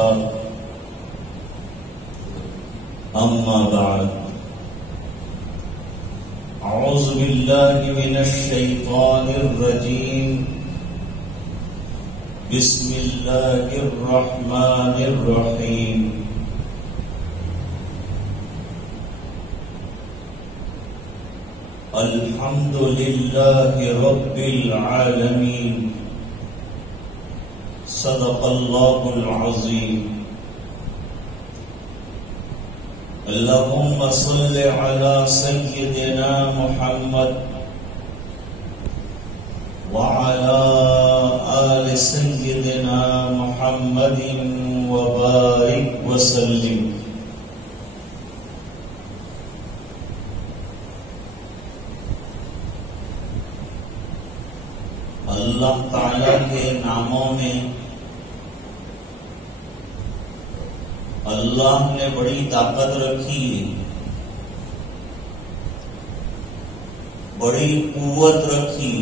وكفى أما بعد أعوذ بالله من الشيطان الرجيم بسم الله الرحمن الرحيم الحمد لله رب العالمين صدق الله العظيم اللهم صل على سيدنا محمد وعلى آل سيدنا محمد وبارك وسلم. اللہ تعالیٰ کے ناموں میں اللہ نے بڑی طاقت رکھی ہے، بڑی قوت رکھی.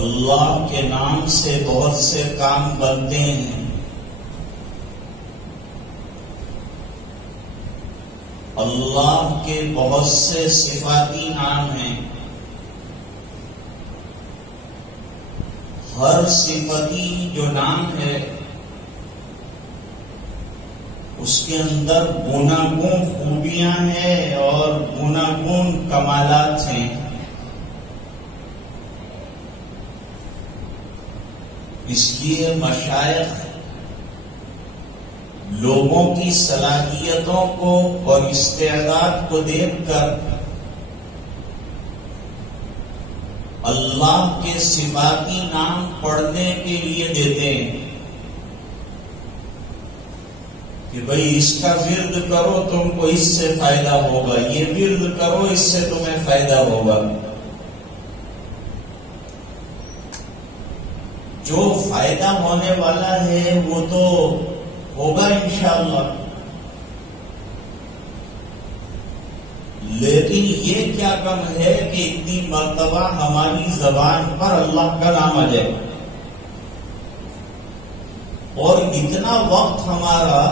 اللہ کے نام سے بہت سے کام بنتے ہیں. اللہ کے بہت سے صفاتی نام ہیں. ہر صفتی جو نام ہے اس کے اندر گناگون خوبیاں ہیں اور گناگون کمالات ہیں. اس لیے مشائخ لوگوں کی صلاحیتوں کو اور استعداد کو دیکھ کر اللہ کے صفاتی نام پڑھنے کے لیے دیتے ہیں کہ بھئی اس کا ورد کرو تم کو اس سے فائدہ ہوگا، یہ ورد کرو اس سے تمہیں فائدہ ہوگا. جو فائدہ ہونے والا ہے وہ تو ہوگا انشاءاللہ، لیکن یہ کیا کم ہے کہ اتنی مرتبہ ہماری زبان پر اللہ کا نام آ جائے اور اتنا وقت ہمارا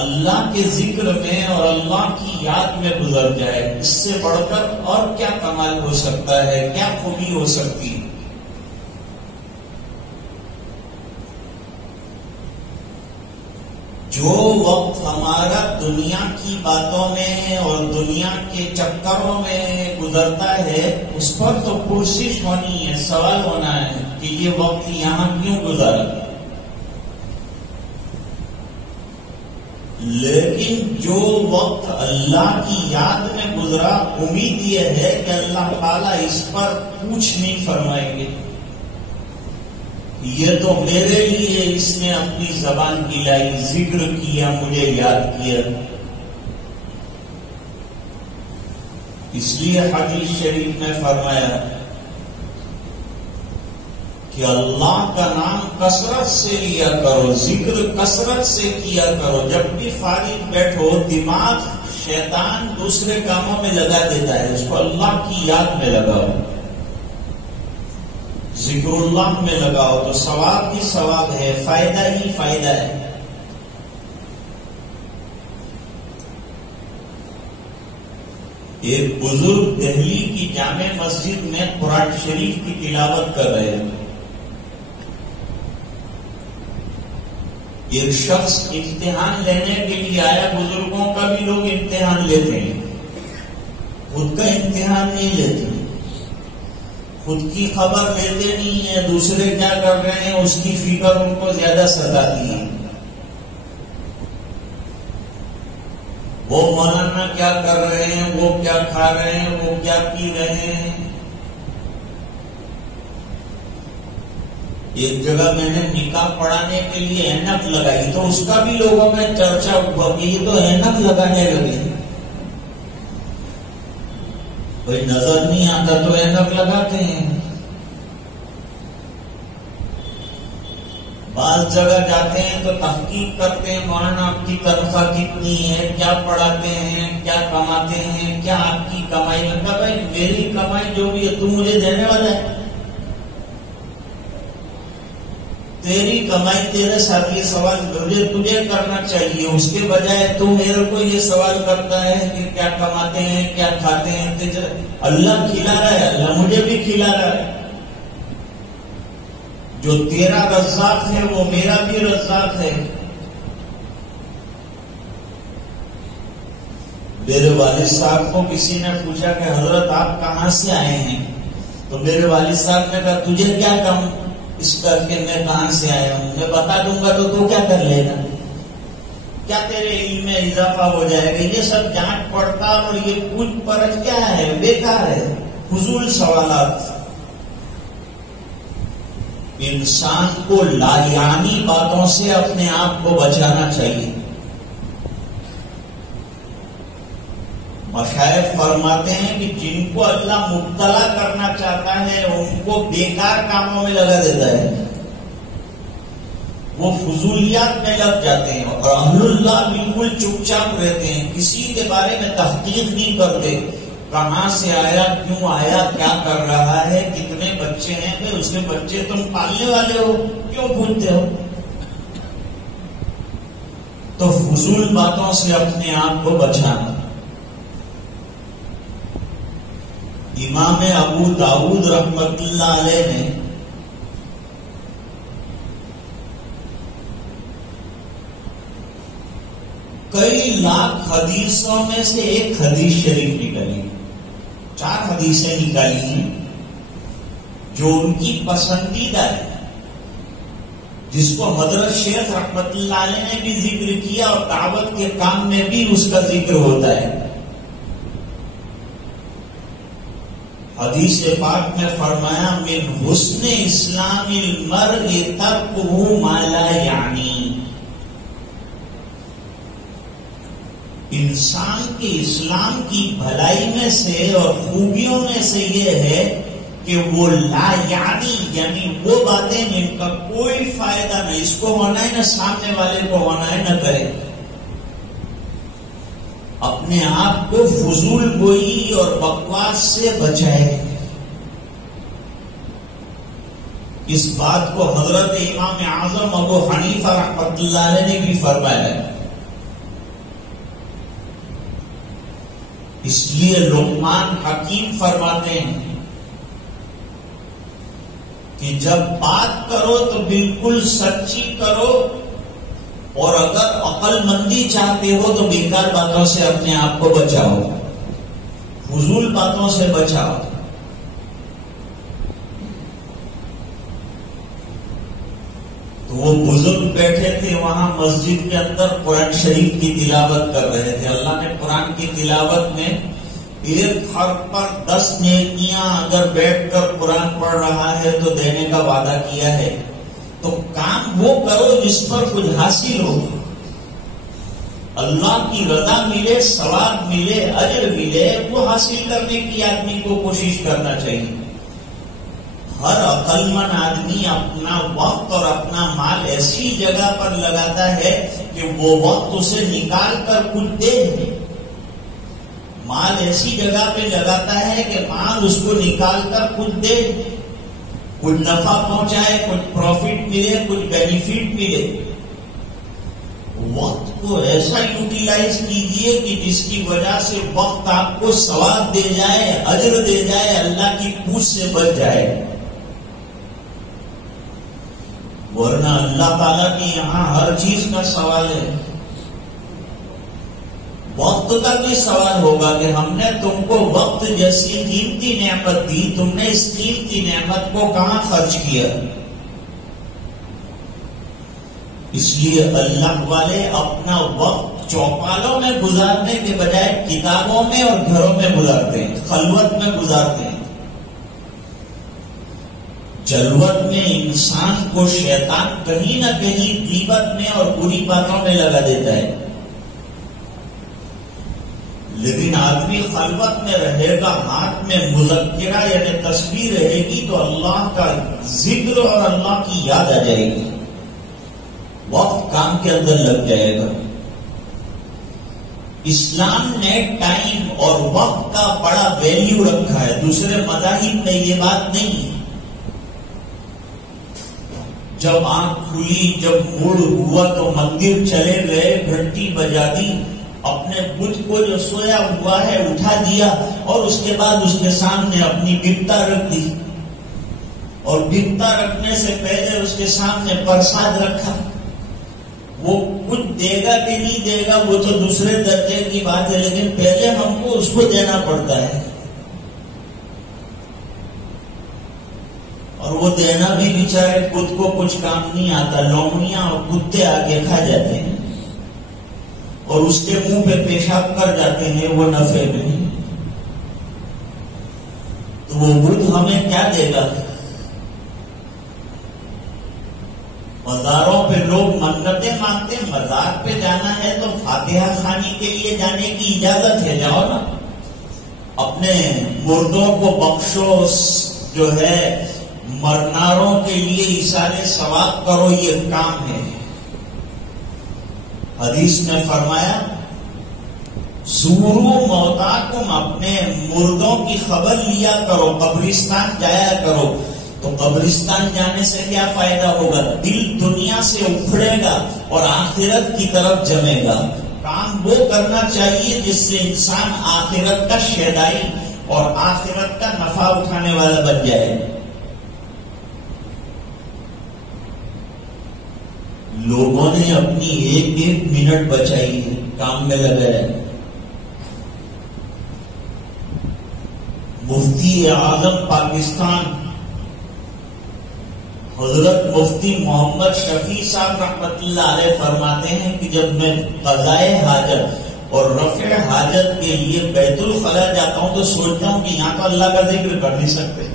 اللہ کے ذکر میں اور اللہ کی یاد میں گزر جائے. اس سے بڑھ کر اور کیا کمال ہو سکتا ہے، کیا خوبی ہو سکتی ہے. جو وقت ہمارا دنیا کی باتوں میں اور دنیا کے چکروں میں گزرتا ہے اس پر تو کوشش ہونی ہے، سوال ہونا ہے کہ یہ وقت یہاں کیوں گزارا. لیکن جو وقت اللہ کی یاد میں گزرا، امید یہ ہے کہ اللہ تعالیٰ اس پر کچھ نہیں فرمائیں گے. یہ تو میرے لیے اس نے اپنی زبان ہلائی، ذکر کیا، مجھے یاد کیا. اس لیے حدیث شریف میں فرمایا کہ اللہ کا نام کثرت سے لیا کرو، ذکر کثرت سے کیا کرو. جب بھی فارغ بیٹھو دماغ شیطان دوسرے کاموں میں لگا دیتا ہے، اس کو اللہ کی یاد میں لگاؤ، ذکر اللہ میں لگاؤ تو ثواب ہی ثواب ہے، فائدہ ہی فائدہ ہے. ایک بزرگ دہلی کی جامع مسجد میں قرآن شریف کی تلاوت کر رہے ہیں. ایک شخص امتحان لینے کے لیے آیا. بزرگوں کا بھی لوگ امتحان لیتے ہیں، خود کا امتحان نہیں لیتے، خود کی خبر لیتے نہیں ہیں، دوسرے کیا کر رہے ہیں اس کی فکر ان کو زیادہ ستاتی ہے. وہ مولانا کیا کر رہے ہیں، وہ کیا کھا رہے ہیں، وہ کیا پی رہے ہیں. ایک جگہ میں نے نکاح پڑھانے کے لیے اینک لگائی تو اس کا بھی لوگوں میں چرچا ہوا کہ یہ تو اینک لگانے لگے. کوئی نظر نہیں آتا تو اینک لگاتے ہیں. بعض جگہ جاتے ہیں تو تحقیق کرتے ہیں مولانا آپ کی تنخواہ کتنی ہے، کیا پڑھاتے ہیں، کیا کماتے ہیں، کیا آپ کی کمائی. لگتا بھائی میری کمائی جو بھی ہے تم مجھے دینے والا ہے. تیری کمائی تیرے ساتھ یہ سوال تجھے کرنا چاہیے، اس کے بجائے تو میرے کو یہ سوال کرتا ہے کہ کیا کماتے ہیں، کیا کھاتے ہیں۔ اللہ کھلا رہا ہے، اللہ مجھے بھی کھلا رہا ہے۔ جو تیرا رزاق ہے وہ میرا بھی رزاق ہے۔ میرے والد صاحب کو کسی نے پوچھا کہ حضرت آپ کہاں سے آئے ہیں، تو میرے والد صاحب نے کہا تجھے کیا کم اس کر کے میں کہاں سے آیا ہوں، میں بتا دوں گا تو کیا کر لے گا، کیا تیرے علم میں اضافہ ہو جائے گا۔ یہ سب جانچ پڑتال اور یہ پوچھ پرچھ کیا ہے، بیکار ہے، فضول سوالات۔ انسان کو لایعنی باتوں سے اپنے آپ کو بچانا چاہیے۔ مشائخ فرماتے ہیں کہ جن کو اللہ مبتلا کرنا چاہتا ہے ان کو بیکار کاموں میں لگا دیتا ہے، وہ فضولیات میں لگ جاتے ہیں، اور اہل اللہ بالکل چپ چاپ رہتے ہیں، کسی کے بارے میں تحقیق نہیں کرتے، کہاں سے آیا، کیوں آیا، کیا کر رہا ہے، کتنے بچے ہیں، پھر اس کے بچے تم پالنے والے ہو، کیوں پوچھتے ہو۔ تو فضول باتوں سے اپنے آپ کو بچانا۔ امام ابو داؤد رحمت اللہ علیہ نے کئی لاکھ حدیثوں میں سے ایک حدیث شریف نکالی، 4 حدیثیں نکالی ہیں جو ان کی پسندیدہ ہے، جس کو حضرت شیخ رحمت اللہ علیہ نے بھی ذکر کیا اور دعوت کے کام میں بھی اس کا ذکر ہوتا ہے۔ حدیث پاک میں فرمایا من حسن اسلام المرء ترکہ ما لا یعنی، انسان کے اسلام کی بھلائی میں سے اور خوبیوں میں سے یہ ہے کہ وہ لا یعنی وہ باتیں جن کا کوئی فائدہ نہیں، اس کو ہونا ہے نہ سامنے والے کو ہونا ہے، نہ کرے، اپنے آپ کو فضول گوئی اور بکواس سے بچائے۔ اس بات کو حضرت امام اعظم ابو حنیفہ رحمۃ اللہ علیہ نے بھی فرمایا ہے۔ اس لیے لقمان حکیم فرماتے ہیں کہ جب بات کرو تو بالکل سچی کرو، اور اگر عقل مندی چاہتے ہو تو بیکار باتوں سے اپنے آپ کو بچاؤ، فضول باتوں سے بچاؤ۔ تو وہ بزرگ بیٹھے تھے وہاں مسجد کے اندر، قرآن شریف کی تلاوت کر رہے تھے۔ اللہ نے قرآن کی تلاوت میں ایک حرف پر 10 نیکیاں اگر بیٹھ کر قرآن پڑھ رہا ہے تو دینے کا وعدہ کیا ہے۔ تو کام وہ کرو جس پر کچھ حاصل ہو، اللہ کی رضا ملے، ثواب ملے، اجر ملے، وہ حاصل کرنے کی آدمی کو کوشش کرنا چاہیے۔ ہر عقل مند آدمی اپنا وقت اور اپنا مال ایسی جگہ پر لگاتا ہے کہ وہ وقت اسے نکال کر کچھ دے، مال ایسی جگہ پہ لگاتا ہے کہ مال اس کو نکال کر کچھ دے، کچھ نفع پہنچائے، کچھ پروفٹ ملے، کچھ بینیفٹ ملے۔ وقت کو ایسا یوٹیلائز کیجیے کہ جس کی وجہ سے وقت آپ کو ثواب دے جائے، اجر دے جائے، اللہ کی پوچھ سے بچ جائے۔ ورنہ اللہ تعالیٰ کے یہاں ہر چیز کا سوال ہے، وقت کا بھی سوال ہوگا کہ ہم نے تم کو وقت جیسی قیمتی نعمت دی، تم نے اس قیمتی نعمت کو کہاں خرچ کیا۔ اس لیے اللہ والے اپنا وقت چوپالوں میں گزارنے کے بجائے کتابوں میں اور گھروں میں گزارتے ہیں، خلوت میں گزارتے ہیں۔ جلوت میں انسان کو شیطان کہیں نہ کہیں غیبت میں اور بری باتوں میں لگا دیتا ہے، لیکن آدمی خلوت میں رہے گا، ہاتھ میں مذکرہ یعنی تصویر رہے گی تو اللہ کا ذکر اور اللہ کی یاد آ جائے گی، وقت کام کے اندر لگ جائے گا۔ اسلام نے ٹائم اور وقت کا بڑا ویلیو رکھا ہے، دوسرے مذاہب میں یہ بات نہیں ہے۔ جب آنکھ کھلی، جب موڑ ہوا تو مندر چلے گئے، گھنٹی بجا دی، اپنے بت کو جو سویا ہوا ہے اٹھا دیا، اور اس کے بعد اس کے سامنے اپنی بپتا رکھ دی، اور بپتا رکھنے سے پہلے اس کے سامنے پرساد رکھا۔ وہ کچھ دے گا کہ نہیں دے گا وہ تو دوسرے درجے کی بات ہے، لیکن پہلے ہم کو اس کو دینا پڑتا ہے، اور وہ دینا بھی بیچارے خود کو کچھ کام نہیں آتا، لومڑیاں اور کتے آگے کھا جاتے ہیں اور اس کے منہ پہ پیشاب کر جاتے ہیں، وہ نفع میں، تو وہ بدھ ہمیں کیا دے گا؟ مزاروں پہ لوگ منتیں مانگتے ہیں، مزار پہ جانا ہے تو فاتحہ خوانی کے لیے جانے کی اجازت ہے، جاؤ نا، اپنے مردوں کو بخشو، جو ہے مرناروں کے لیے اشارے ثواب کرو، یہ کام ہے۔ حدیث نے فرمایا زورو موتاکم، اپنے مردوں کی خبر لیا کرو، قبرستان جایا کرو۔ تو قبرستان جانے سے کیا فائدہ ہوگا؟ دل دنیا سے اکھڑے گا اور آخرت کی طرف جمے گا۔ کام وہ کرنا چاہیے جس سے انسان آخرت کا شیدائی اور آخرت کا نفع اٹھانے والا بن جائے۔ لوگوں نے اپنی ایک ایک منٹ بچائی ہے، کام میں لگے ہیں۔ مفتی اعظم پاکستان حضرت مفتی محمد شفیع صاحب رحمۃ اللہ علیہ فرماتے ہیں کہ جب میں قضائے حاجت اور رفع حاجت کے لیے بیت الخلا جاتا ہوں تو سوچتا ہوں کہ یہاں تو اللہ کا ذکر کر نہیں سکتے،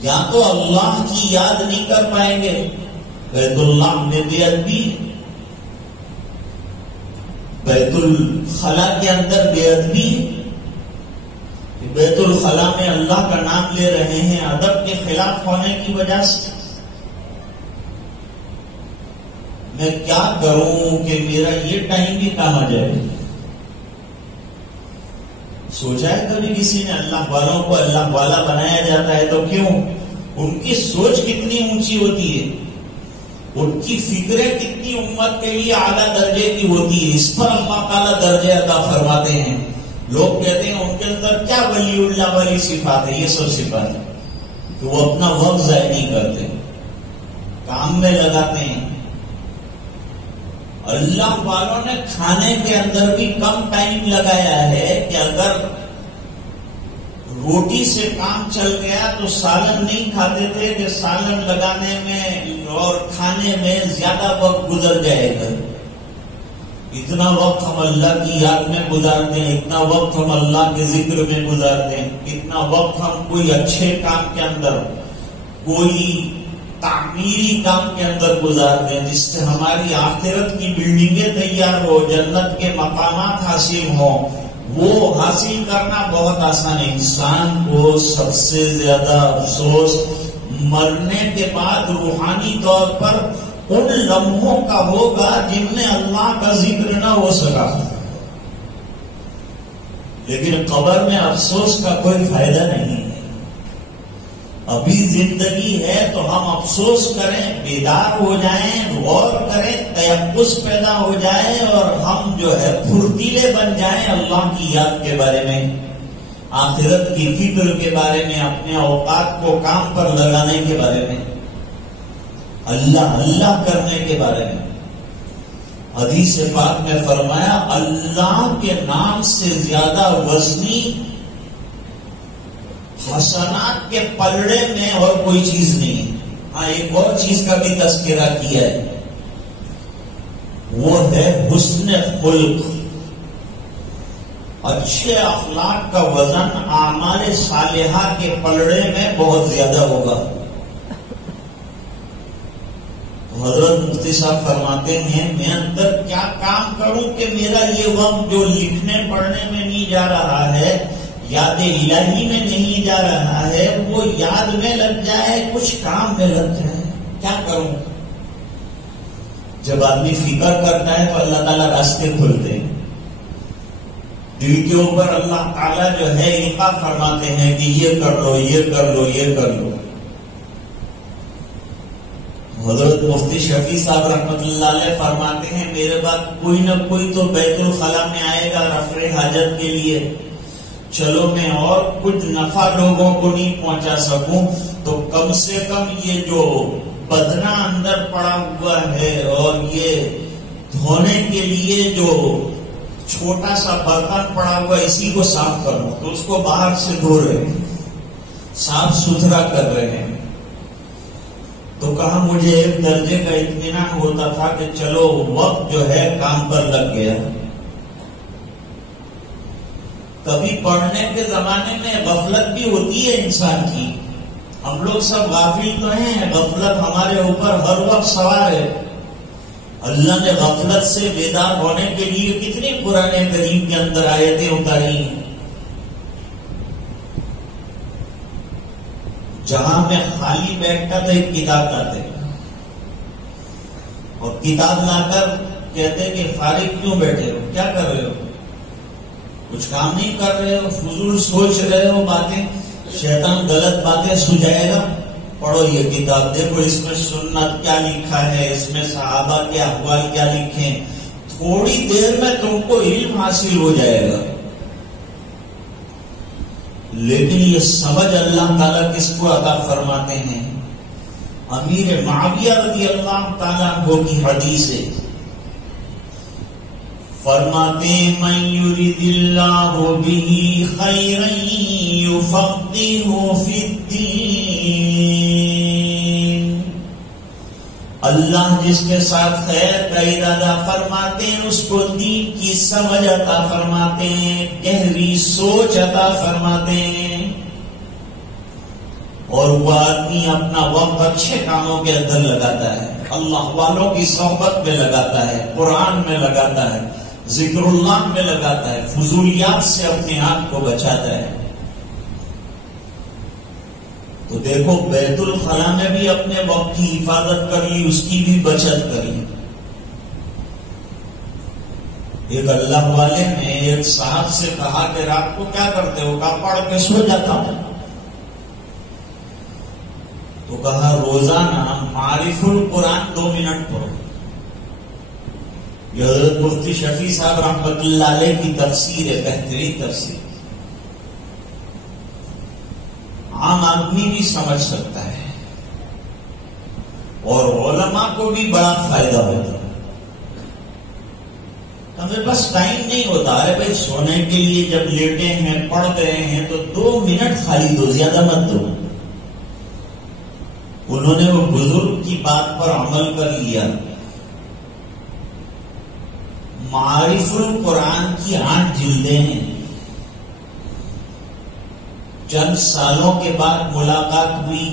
یا تو اللہ کی یاد نہیں کر پائیں گے، بیت اللہ میں بے ادبی، بیت الخلا کے اندر بے ادبی، بیت الخلا میں اللہ کا نام لے رہے ہیں، ادب کے خلاف ہونے کی وجہ سے۔ میں کیا کروں کہ میرا یہ ٹائم بھی کہاں جائے؟ سوچا ہے کبھی کسی نے اللہ والوں کو اللہ والا بنایا جاتا ہے تو کیوں؟ ان کی سوچ کتنی اونچی ہوتی ہے، ان کی فکریں کتنی امت کے لیے اعلیٰ درجے کی ہوتی ہے، اس پر اللہ تعالیٰ درجے عطا فرماتے ہیں۔ لوگ کہتے ہیں ان کے اندر کیا ولی اللہ والی صفات ہے، یہ سب صفات ہے کہ وہ اپنا وقت ضائع نہیں کرتے، کام میں لگاتے ہیں۔ اللہ والوں نے کھانے کے اندر بھی کم ٹائم لگایا ہے کہ اگر روٹی سے کام چل گیا تو سالن نہیں کھاتے تھے کہ سالن لگانے میں اور کھانے میں زیادہ وقت گزر جائے گا، اتنا وقت ہم اللہ کی یاد میں گزارتے ہیں، اتنا وقت ہم اللہ کے ذکر میں گزارتے ہیں، اتنا وقت ہم کوئی اچھے کام کے اندر، کوئی تعمیری کام کے اندر گزارتے ہیں جس سے ہماری آخرت کی بلڈنگیں تیار ہو، جنت کے مقامات حاصل ہوں۔ وہ حاصل کرنا بہت آسان ہے۔ انسان کو سب سے زیادہ افسوس مرنے کے بعد روحانی طور پر ان لمحوں کا ہوگا جن میں اللہ کا ذکر نہ ہو سکا، لیکن قبر میں افسوس کا کوئی فائدہ نہیں ہے۔ ابھی زندگی ہے تو ہم افسوس کریں، بیدار ہو جائیں، غور کریں، تیقظ پیدا ہو جائے اور ہم جو ہے پھرتیلے بن جائیں اللہ کی یاد کے بارے میں، آخرت کی فکر کے بارے میں، اپنے اوقات کو کام پر لگانے کے بارے میں، اللہ اللہ کرنے کے بارے میں۔ حدیث پاک میں فرمایا اللہ کے نام سے زیادہ وزنی حسنات کے پلڑے میں اور کوئی چیز نہیں ہے۔ ہاں ایک اور چیز کا بھی تذکرہ کیا ہے، وہ ہے حسن خلق۔ اچھے اخلاق کا وزن اعمال صالحہ کے پلڑے میں بہت زیادہ ہوگا۔ حضرت مفتی صاحب فرماتے ہیں میں اندر کیا کام کروں کہ میرا یہ وقت جو لکھنے پڑھنے میں نہیں جا رہا ہے، یاد الہی میں نہیں جا رہا ہے، وہ یاد میں لگ جائے، کچھ کام میں لگ جائے، کیا کروں؟ جب آدمی فکر کرتا ہے تو اللہ تعالیٰ راستے کھلتے ہیں، دل کے اوپر اللہ تعالیٰ جو ہے القاء فرماتے ہیں کہ یہ کر لو، یہ کر لو، یہ کر لو۔ حضرت مفتی شفیع صاحب رحمت اللہ علیہ فرماتے ہیں میرے بعد کوئی نہ کوئی تو بیت الخلا میں آئے گا رفع حاجت کے لیے، چلو میں اور کچھ نفع لوگوں کو نہیں پہنچا سکوں تو کم سے کم یہ جو بدنہ اندر پڑا ہوا ہے اور یہ دھونے کے لیے جو چھوٹا سا برتن پڑا ہوا اسی کو صاف کرو، تو اس کو باہر سے دھو رہے ہیں، صاف ستھرا کر رہے ہیں۔ تو کہا مجھے ایک درجے کا اطمینان ہوتا تھا کہ چلو وقت جو ہے کام پر لگ گیا۔ کبھی پڑھنے کے زمانے میں غفلت بھی ہوتی ہے انسان کی، ہم لوگ سب غافل تو ہیں، غفلت ہمارے اوپر ہر وقت سوار ہے۔ اللہ نے غفلت سے بیدار ہونے کے لیے کتنی قرآن کریم کے اندر آیتیں اتاری ہیں۔ جہاں میں خالی بیٹھتا تھا ایک کتاب لاتے اور کتاب لا کر کہتے کہ فارغ کیوں بیٹھے ہو، کیا کر رہے ہو، کچھ کام نہیں کر رہے ہو، فضول سوچ رہے ہو باتیں، شیطان غلط باتیں سجائے گا، پڑھو یہ کتاب، دیکھو اس میں سنت کیا لکھا ہے، اس میں صحابہ کے احوال کیا لکھے ہیں، تھوڑی دیر میں تم کو علم حاصل ہو جائے گا۔ لیکن یہ سمجھ اللہ تعالیٰ کس کو عطا فرماتے ہیں؟ امیر معاویہ رضی اللہ تعالیٰ عنہ کی حدیث ہے، فرماتے ہیں من یرید اللہ بہ خیرا یفقہہ فی الدین، اللہ جس کے ساتھ خیر کا ارادہ فرماتے ہیں اس کو دین کی سمجھ عطا فرماتے ہیں، گہری سوچ عطا فرماتے ہیں، اور وہ آدمی اپنا وقت اچھے کاموں کے اندر لگاتا ہے، اللہ والوں کی صحبت میں لگاتا ہے، قرآن میں لگاتا ہے، ذکر اللہ میں لگاتا ہے، فضولیات سے اپنے آپ کو بچاتا ہے۔ تو دیکھو بیت الخلا میں بھی اپنے وقت کی حفاظت کر لی، اس کی بھی بچت کری۔ ایک اللہ والے نے ایک صاحب سے کہا کہ رات کو کیا کرتے ہو، کہا پڑھ کے سو جاتا ہوں۔ تو کہا روزانہ معارف القرآن 2 منٹ پڑھو۔ یہ حضرت مفتی شفیع صاحب رحمت اللہ علیہ کی تفسیر ہے، بہترین تفسیر، عام آدمی بھی سمجھ سکتا ہے اور علماء کو بھی بڑا فائدہ ہوتا ہے۔ ہمیں بس ٹائم نہیں ہوتا، ارے بھائی سونے کے لیے جب لیٹے ہیں پڑھ گئے ہیں تو 2 منٹ خالی دو، زیادہ مت دو۔ انہوں نے وہ بزرگ کی بات پر عمل کر لیا۔ معارف القرآن کی 8 جلدیں ہیں، چند سالوں کے بعد ملاقات ہوئی،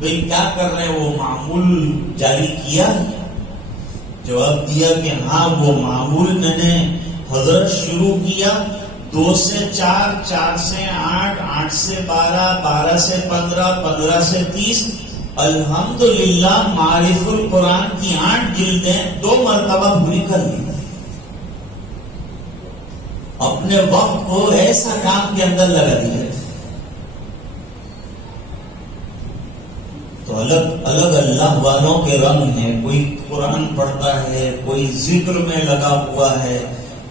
بھئی کیا کر رہے ہیں، وہ معمول جاری کیا؟ جواب دیا کہ ہاں وہ معمول میں نے حضرت شروع کیا، 2 سے 4، 4 سے 8، 8 سے 12، 12 سے 15، 15 سے 30۔ الحمدللہ معارف القرآن کی 8 جلدیں 2 مرتبہ پوری کر لی۔ اپنے وقت کو ایسا کام کے اندر لگا دیا۔ تو الگ الگ اللہ والوں کے رنگ ہیں، کوئی قرآن پڑھتا ہے، کوئی ذکر میں لگا ہوا ہے،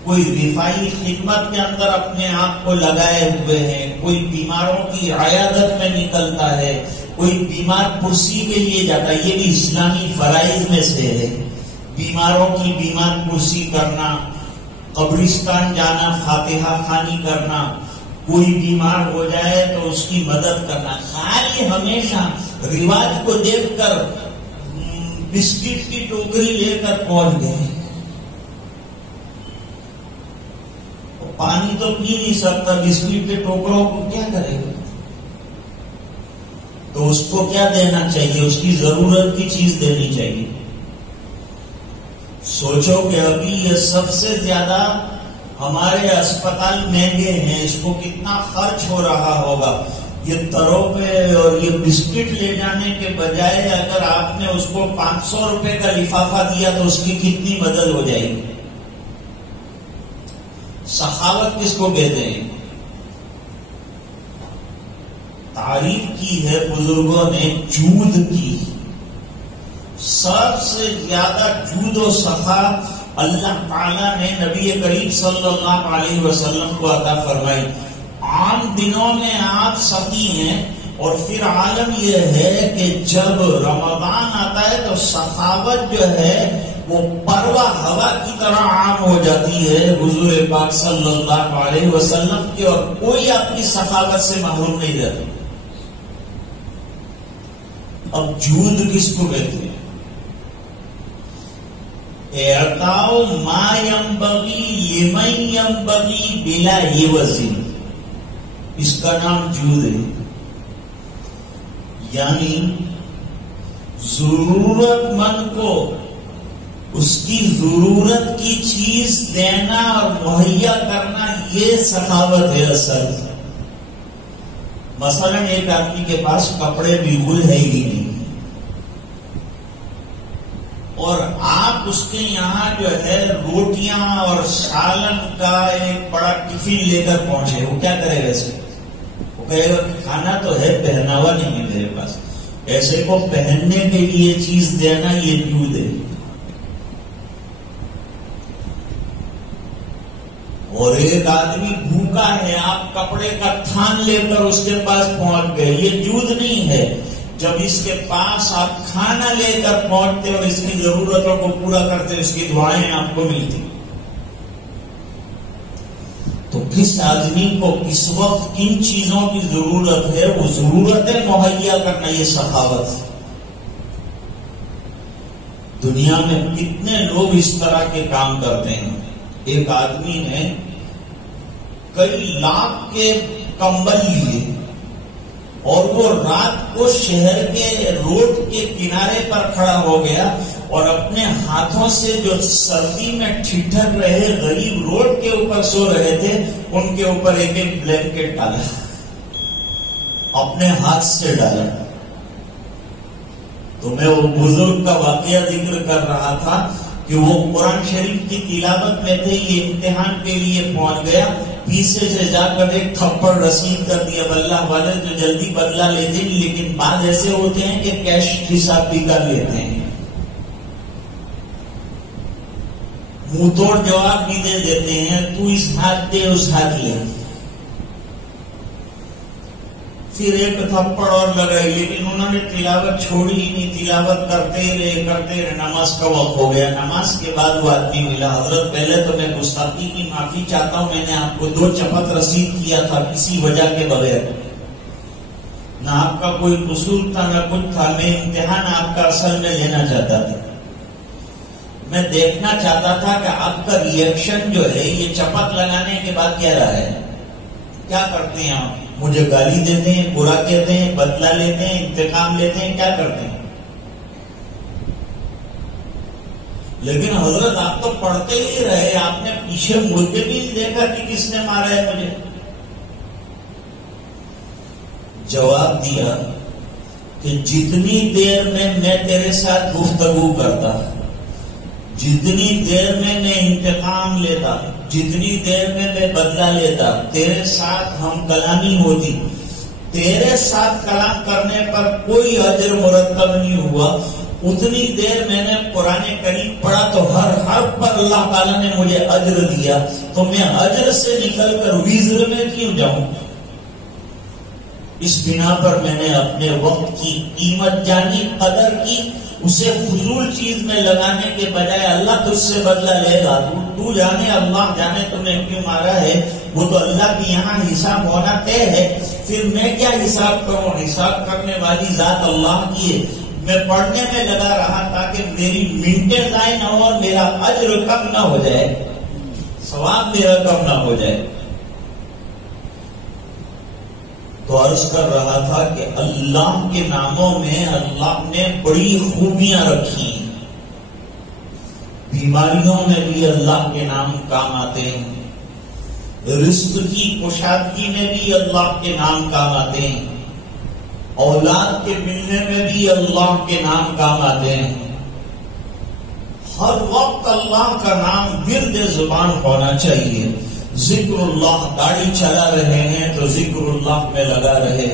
کوئی رفائی خدمت کے اندر اپنے آپ کو لگائے ہوئے ہیں، کوئی بیماروں کی عیادت میں نکلتا ہے، کوئی بیمار پرسی کے لیے جاتا ہے۔ یہ بھی اسلامی فرائض میں سے ہے، بیماروں کی بیمار پرسی کرنا، قبرستان جانا، فاتحہ خوانی کرنا، کوئی بیمار ہو جائے تو اس کی مدد کرنا۔ خالی ہمیشہ رواج کو دیکھ کر بسکٹ کی ٹوکری لے کر پہنچ گئے، پانی تو پی نہیں سکتا، بسکٹ کے ٹوکروں کو کیا کرے گا؟ تو اس کو کیا دینا چاہیے؟ اس کی ضرورت کی چیز دینی چاہیے۔ سوچو کہ ابھی یہ سب سے زیادہ ہمارے اسپتال مہنگے ہیں، اس کو کتنا خرچ ہو رہا ہوگا۔ یہ تروپے اور یہ بسکٹ لے جانے کے بجائے اگر آپ نے اس کو 500 روپے کا لفافہ دیا تو اس کی کتنی مدد ہو جائے گی۔ سخاوت کس کو کہتے ہیں؟ تعریف کی ہے بزرگوں نے جود کی، سب سے زیادہ جود و سخا اللہ تعالیٰ نے نبی کریم صلی اللہ علیہ وسلم کو عطا فرمائی. عام دنوں میں آپ سخی ہیں، اور پھر عالم یہ ہے کہ جب رمضان آتا ہے تو سخاوت جو ہے وہ پروا ہوا کی طرح عام ہو جاتی ہے حضور پاک صلی اللہ علیہ وسلم کی، اور کوئی اپنی سخاوت سے محروم نہیں رہتا. اب جود کس کو کہتے ہیں؟ اعطاء ما ينبغي لمن ينبغي بلا عوض، اس کا نام جود ہے. یعنی ضرورت مند کو اس کی ضرورت کی چیز دینا اور مہیا کرنا، یہ سخاوت ہے اصل. مثلا ایک آدمی کے پاس کپڑے بالکل ہے ہی نہیں، اور آپ اس کے یہاں جو ہے روٹیاں اور سالن کا ایک بڑا ٹفن لے کر پہنچے، وہ کیا کرے گا؟ اس میں وہ کہے گا کہ کھانا تو ہے، پہناوا نہیں ہے میرے پاس. ایسے کو پہننے کے لیے چیز دینا یہ جود ہے. اور ایک آدمی بھوکا ہے، آپ کپڑے کا تھان لے کر اس کے پاس پہنچ گئے، یہ جود نہیں ہے. جب اس کے پاس آپ کھانا لے کر پہنچتے اور اس کی ضرورتوں کو پورا کرتے، اس کی دعائیں آپ کو ملتی. تو کس آدمی کو کس وقت کن چیزوں کی ضرورت ہے، وہ ضرورتیں مہیا کرنا، یہ سخاوت ہے. دنیا میں کتنے لوگ اس طرح کے کام کرتے ہیں. ایک آدمی نے کئی لاکھ کے کمبل لیے اور وہ رات کو شہر کے روڈ کے کنارے پر کھڑا ہو گیا اور اپنے ہاتھوں سے جو سردی میں ٹھٹر رہے غریب روڈ کے اوپر سو رہے تھے ان کے اوپر ایک ایک بلینکٹ ڈالا، اپنے ہاتھ سے ڈالا. تو میں وہ بزرگ کا واقعہ ذکر کر رہا تھا کہ وہ قرآن شریف کی تلاوت میں تھے، یہ امتحان کے لیے پہنچ گیا، پیچھے سے جا کر ایک تھپڑ رسید کر دیا. اللہ والے جو جلدی بدلا لیتے ہیں، لیکن بعض ایسے ہوتے ہیں کہ کیش حساب بھی کر لیتے ہیں، منہ توڑ جواب بھی دے دیتے ہیں، تو اس ہاتھ دے اس ہاتھ لے. پھر ایک تھپڑ اور لگائی، لیکن انہوں نے تلاوت چھوڑی ہی نہیں، تلاوت کرتے رہے. نماز کا وقت ہو گیا. نماز کے بعد وہ آدمی ملا، حضرت پہلے تو میں گستاخی کی معافی چاہتا ہوں، میں نے آپ کو 2 چپت رسید کیا تھا کسی وجہ کے بغیر، نہ آپ کا کوئی قصور تھا نہ کچھ تھا. میں امتحان آپ کا اصل میں لینا چاہتا تھا. میں دیکھنا چاہتا تھا کہ آپ کا ری ایکشن جو ہے یہ چپت لگانے کے بعد کیا رہا ہے، کیا کرتے ہیں آپ؟ مجھے گالی دیتے ہیں، برا کہتے ہیں، بدلہ لیتے ہیں، انتقام لیتے ہیں، کیا کرتے ہیں؟ لیکن حضرت آپ تو پڑھتے ہی رہے، آپ نے پیچھے مڑ کے بھی دیکھا کہ کس نے مارا ہے مجھے. جواب دیا کہ جتنی دیر میں تیرے ساتھ گفتگو کرتا، جتنی دیر میں انتقام لیتا، جتنی دیر میں بدلہ لیتا، تیرے ساتھ ہم کلامی ہوتی، تیرے ساتھ کلام کرنے پر کوئی اجر مرتب نہیں ہوا، اتنی دیر میں نے قرآن کریم پڑھا تو ہر حرف پر اللہ تعالیٰ نے مجھے اجر دیا، تو میں اجر سے نکل کر وزر میں کیوں جاؤں؟ اس بنا پر میں نے اپنے وقت کی قیمت جانی، قدر کی، اسے فضول چیز میں لگانے کے بجائے اللہ تجھ سے بدلہ لے گا، تو جانے اللہ جانے تم نے کیوں مارا ہے، وہ تو اللہ کے یہاں حساب ہونا طے ہے. پھر میں کیا حساب کروں؟ حساب کرنے والی ذات اللہ کی ہے. میں پڑھنے میں لگا رہا تاکہ میری منٹیں ضائع نہ ہو اور میرا اجر کم نہ ہو جائے، ثواب میرا کم نہ ہو جائے. تو عرض کر رہا تھا کہ اللہ کے ناموں میں اللہ نے بڑی خوبیاں رکھی ہیں. بیماریوں میں بھی اللہ کے نام کام آتے ہیں، رزق کی کشادگی میں بھی اللہ کے نام کام آتے ہیں، اولاد کے ملنے میں بھی اللہ کے نام کام آتے ہیں. ہر وقت اللہ کا نام گرد زبان ہونا چاہیے. ذکر اللہ، گاڑی چلا رہے ہیں تو ذکر اللہ میں لگا رہے،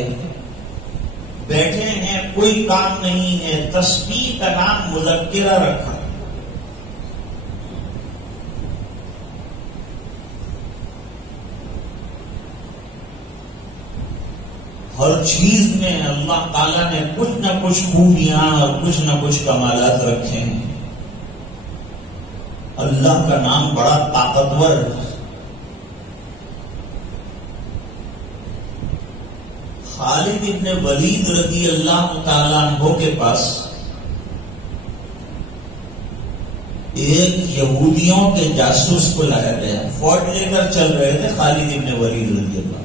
بیٹھے ہیں، کوئی کام نہیں ہے، تسبیح کا نام مذکرہ رکھا۔ ہر چیز میں اللہ تعالیٰ نے کچھ نہ کچھ خوبیاں اور کچھ نہ کچھ کمالات رکھے ہیں۔ اللہ کا نام بڑا طاقتور ہے۔ خالد ابن ولید رضی اللہ تعالیٰ عنہ کے پاس ایک یہودیوں کے جاسوس کو لایا گیا، فوج لے کر چل رہے تھے خالد ابن ولید رضی اللہ۔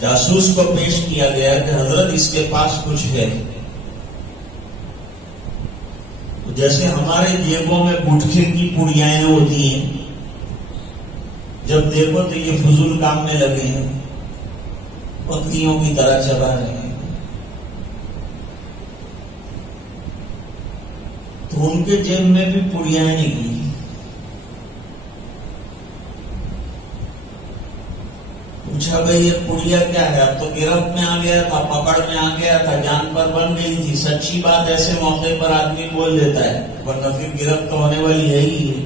جاسوس کو پیش کیا گیا کہ حضرت اس کے پاس کچھ ہے، جیسے ہمارے جیبوں میں گٹکے کی پڑیاں ہوتی ہیں، جب دیکھو تو یہ فضول کام میں لگے ہیں، بکریوں کی طرح چبا رہے ہیں۔ تو ان کے جیب میں بھی پڑیاں نکلی۔ پوچھا بھائی یہ پڑیا کیا ہے؟ اب تو گرفت میں آ گیا تھا، پکڑ میں آ گیا تھا، جان پر بن گئی تھی۔ سچی بات ایسے موقع پر آدمی بول دیتا ہے، ورنہ پھر گرفت تو ہونے والی ہے ہی ہے۔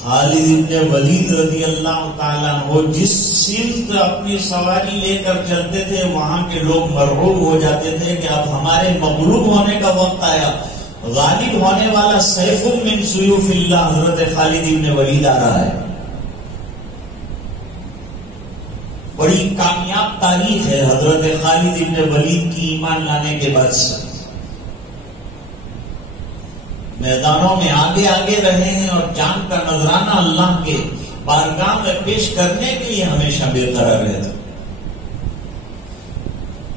خالد ابن ولید رضی اللہ تعالیٰ وہ جس سمت اپنی سواری لے کر چلتے تھے وہاں کے لوگ مرعوب ہو جاتے تھے کہ اب ہمارے مغلوب ہونے کا وقت آیا، غالب ہونے والا سیف من سیوف اللہ حضرت خالد ابن ولید آ رہا ہے۔ بڑی کامیاب تاریخ ہے حضرت خالد ابن ولید کی ایمان لانے کے بعد سے۔ میدانوں میں آگے آگے رہے ہیں اور جان کا نذرانہ اللہ کے بارگاہ میں پیش کرنے کے لیے ہمیشہ بے قرار رہتا۔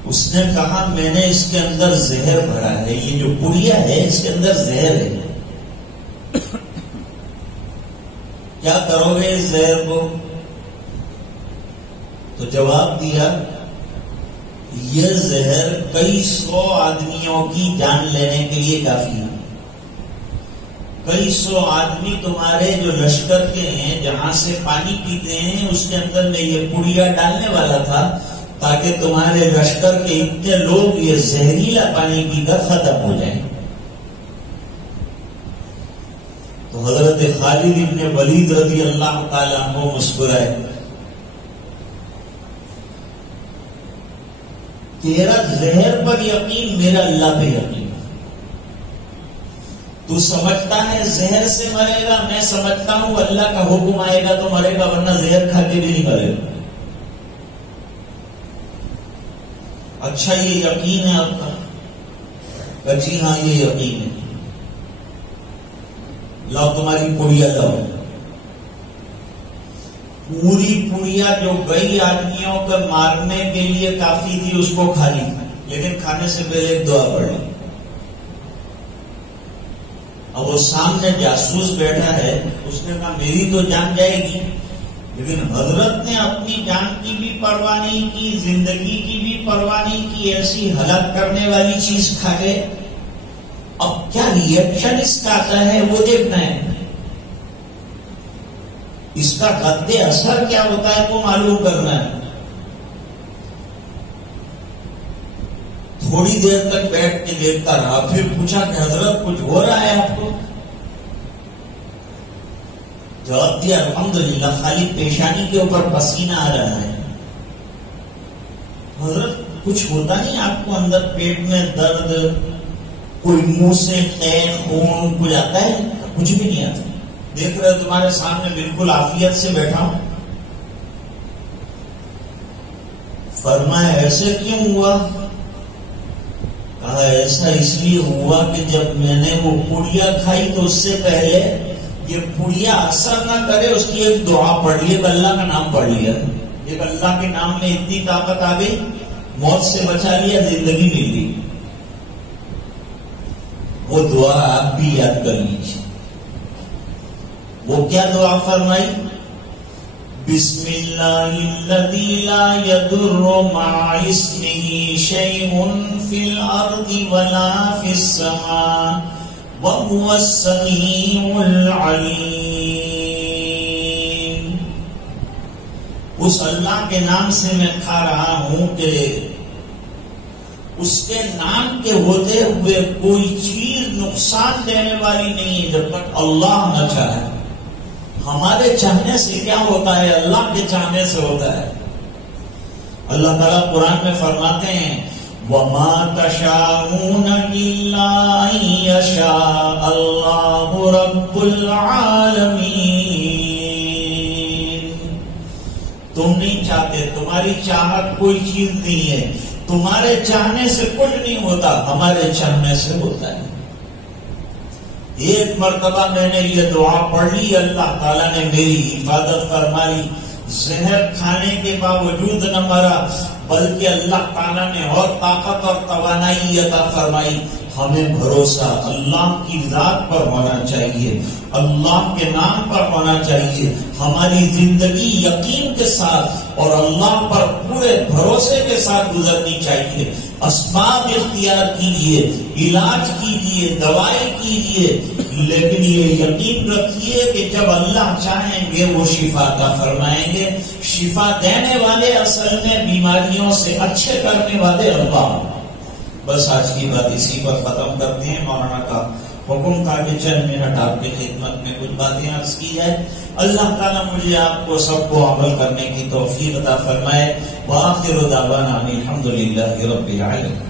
اس نے کہا میں نے اس کے اندر زہر بھرا ہے، یہ جو پڑیا ہے اس کے اندر زہر ہے، کیا کرو گے اس زہر کو؟ تو جواب دیا یہ زہر کئی سو آدمیوں کی جان لینے کے لیے کافی ہے۔ کئی سو آدمی تمہارے جو لشکر کے ہیں جہاں سے پانی پیتے ہیں اس کے اندر میں یہ پڑیا ڈالنے والا تھا تاکہ تمہارے لشکر کے اتنے لوگ یہ زہریلا پانی پی کر ختم ہو جائیں۔ تو حضرت خالد ابن ولید رضی اللہ تعالیٰ عنہ مسکرائے، تیرا زہر پر یقین، میرا اللہ پہ یقین۔ تو سمجھتا ہے زہر سے مرے گا، میں سمجھتا ہوں اللہ کا حکم آئے گا تو مرے گا، ورنہ زہر کھا کے بھی نہیں مرے گا۔ اچھا یہ یقین ہے آپ کا؟ جی ہاں یہ یقین ہے۔ لاؤ تمہاری پڑیا لاؤ۔ پوری پڑیا جو گئی آدمیوں کو مارنے کے لیے کافی تھی اس کو کھا لی، لیکن کھانے سے پہلے ایک دعا پڑھ لی۔ اب وہ سامنے جاسوس بیٹھا ہے، اس نے کہا میری تو جان جائے گی، لیکن حضرت نے اپنی جان کی بھی پرواہ نہیں کی، زندگی کی بھی پرواہ نہیں کی، ایسی ہلاک کرنے والی چیز کھا گئے۔ اب کیا ری ایکشن اس کا آتا ہے وہ دیکھنا ہے، اس کا رد اثر کیا ہوتا ہے وہ معلوم کرنا ہے۔ تھوڑی دیر تک بیٹھ کے دیکھتا رہا، پھر پوچھا کہ حضرت کچھ ہو رہا ہے آپ کو؟ جواب دیا الحمدللہ، خالی پیشانی کے اوپر پسینہ آ رہا ہے۔ حضرت کچھ ہوتا نہیں آپ کو اندر پیٹ میں درد، کوئی منہ سے قے خون کچھ آتا ہے؟ کچھ بھی نہیں آتا، دیکھ رہے تمہارے سامنے بالکل عافیت سے بیٹھا ہوں۔ فرمایا ایسے کیوں ہوا؟ کہا ایسا اس لیے ہوا کہ جب میں نے وہ پڑیا کھائی تو اس سے پہلے یہ پڑیا اثر نہ کرے اس کی ایک دعا پڑھ لی، ایک اللہ کا نام پڑھ لیا، ایک اللہ کے نام میں اتنی طاقت آ گئی، موت سے بچا لیا، زندگی مل گئی۔ وہ دعا آپ بھی یاد کر لیجیے۔ وہ کیا دعا فرمائی؟ بسم اللہ الذی لا یضر مع اسمہ شیء فی الارض ولا فی السماء وهو السمیع العلیم۔ اس اللہ کے نام سے میں کھا رہا ہوں کہ اس کے نام کے ہوتے ہوئے کوئی چیز نقصان دینے والی نہیں ہے جب تک اللہ نہ چاہے. ہمارے چاہنے سے کیا ہوتا ہے؟ اللہ کے چاہنے سے ہوتا ہے. اللہ تعالیٰ قرآن میں فرماتے ہیں وَمَا تَشَاءُونَ إِلَّا أَن يَشَاءَ اللَّهُ رَبُّ الْعَالَمِينَ. تم نہیں چاہتے، تمہاری چاہت کوئی چیز نہیں ہے، تمہارے چاہنے سے کچھ نہیں ہوتا، ہمارے چاہنے سے ہوتا ہے. ایک مرتبہ میں نے یہ دعا پڑھ لی، اللہ تعالیٰ نے میری حفاظت فرمائی. زہر کھانے کے باوجود نہ مرا، بلکہ اللہ تعالیٰ نے اور طاقت اور توانائی عطا فرمائی. ہمیں بھروسہ اللہ کی ذات پر ہونا چاہیے، اللہ کے نام پر ہونا چاہیے. ہماری زندگی یقین کے ساتھ اور اللہ پر پورے بھروسے کے ساتھ گزرنی چاہیے. اسباب اختیار کیجیے، علاج کیجیے، دوائی کیجیے، لیکن یہ یقین رکھیے کہ جب اللہ چاہیں گے وہ شفا عطا فرمائیں گے. شفا دینے والے اصل میں بیماریوں سے اچھے کرنے والے اللہ. بس آج کی بات اسی پر ختم کرتے ہیں. مولانا کا حکم تھا کہ چند منٹ آپ کی خدمت میں کچھ باتیں عرض کی جائے. اللہ تعالیٰ مجھے آپ کو سب کو عمل کرنے کی توفیق عطا فرمائے. وآخر دعوانا الحمد للہ رب العالمین.